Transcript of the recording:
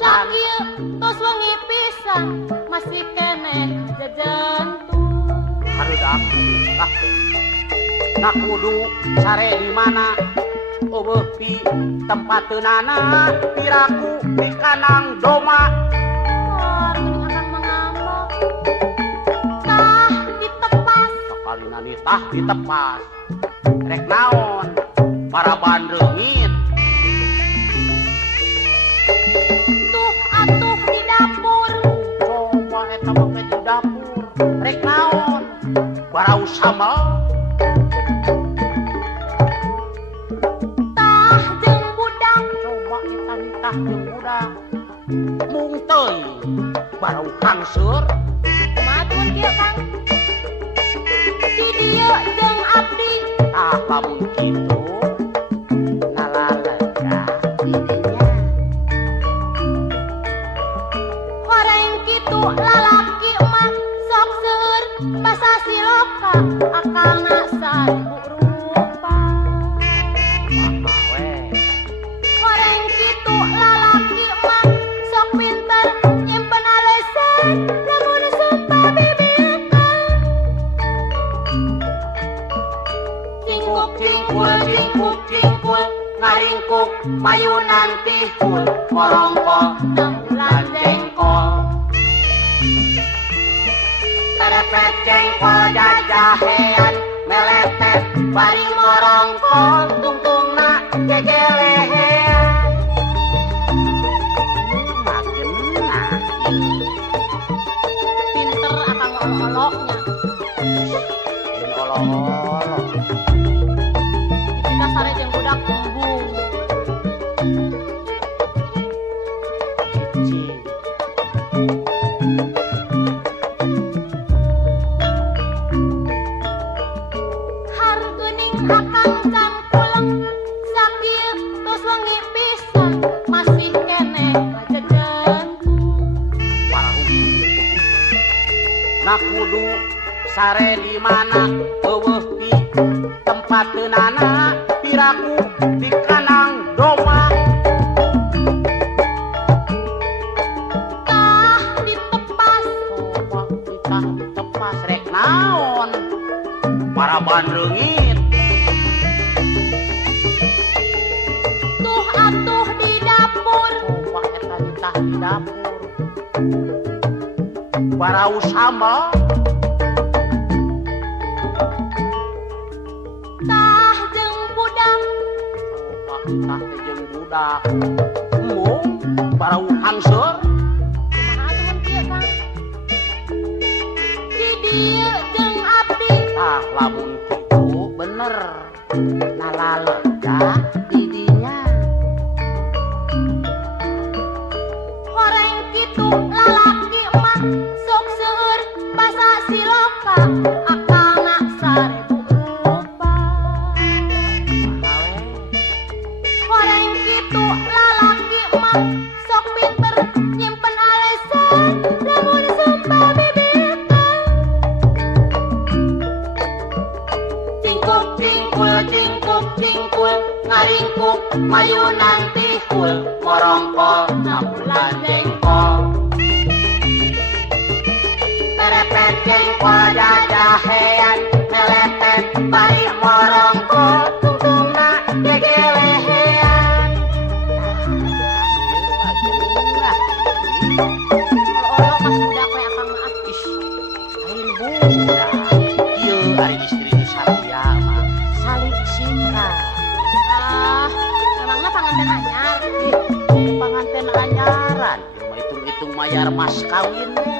Sakieu tos wengi pisan masih keneh jejentung. Hareudak lah. Nak kudu sare di mana? Eueuh pi tempateunana piraku di kanang doma. Geuning akang mangambek. Tah ditepas. Sakalina nitah ditepas. Rek naon? Paraban reungit. Tuh atuh di dapur. Coba eta mah di dapur. Rek naon? Barau sambal. Tah jeung budak. Coba eta nitah jeung budak. Mung teuing barau hangseur. Kumaha tuh kieu Kang? Si dieu jeung abdi. Ah lamun kitu nalalega didinya. Horeng kitu lalaki mah sok seueur basa siloka akalna saribu rupa. We. Horeng kitu lalaki mah sok pinter nyimpen alesan lamun sumpah bibitna. Cingkuk cingkul cingkuk cingkul Ngaringkuk mayunan tihul ngorongkol bulan jengkol. Terepet jengkol jajahean melepet bari morongkol tungtungna gegelehean. Magenna pinter akang olo-oloknya. jeung olo-olo. Kita sare jeung budak embung. Cicing. Hargeuning akang can pulang sakieu tos wengi pisan masih keneh ngajejentung. Parahu. Nak kudu sare di mana eueuh pi tempateunana piraku di kanang doma. Tah ditepas. Coba kita ditepas rek naon? Paraban reungit. Tuh atuh di dapur. Coba eta ditah di dapur. Barau sambal. Tah jeung budak. Coba ditah teh jeung budak. Embung barau hangseur. Kumaha atuh mun kieu Kang? Si dieu jeung abdi. Ah lamun kitu bener. Nalalega didinya. Horeng kitu lalaki mah sok seueur basa siloka akalna saribu rupa. Horeng kitu lalaki mah sok pinter nyimpen alesan lamun sumpah bibitna. Cingkuk cingkul cingkuk cingkul ngaringkuk mayunan tihul Morongkol bulan jengkol. terepet jengkol jajahean melepet bari morongkol tungtungna gegelehean. Olo-olo pas budak we akang mah. Is lain budak. Ieu ari istri nu Satya mah saling singkat. Ah, emangna panganten anyar. Panganten anyaran, ieu mah hitung-hitung mayar mas kawin we.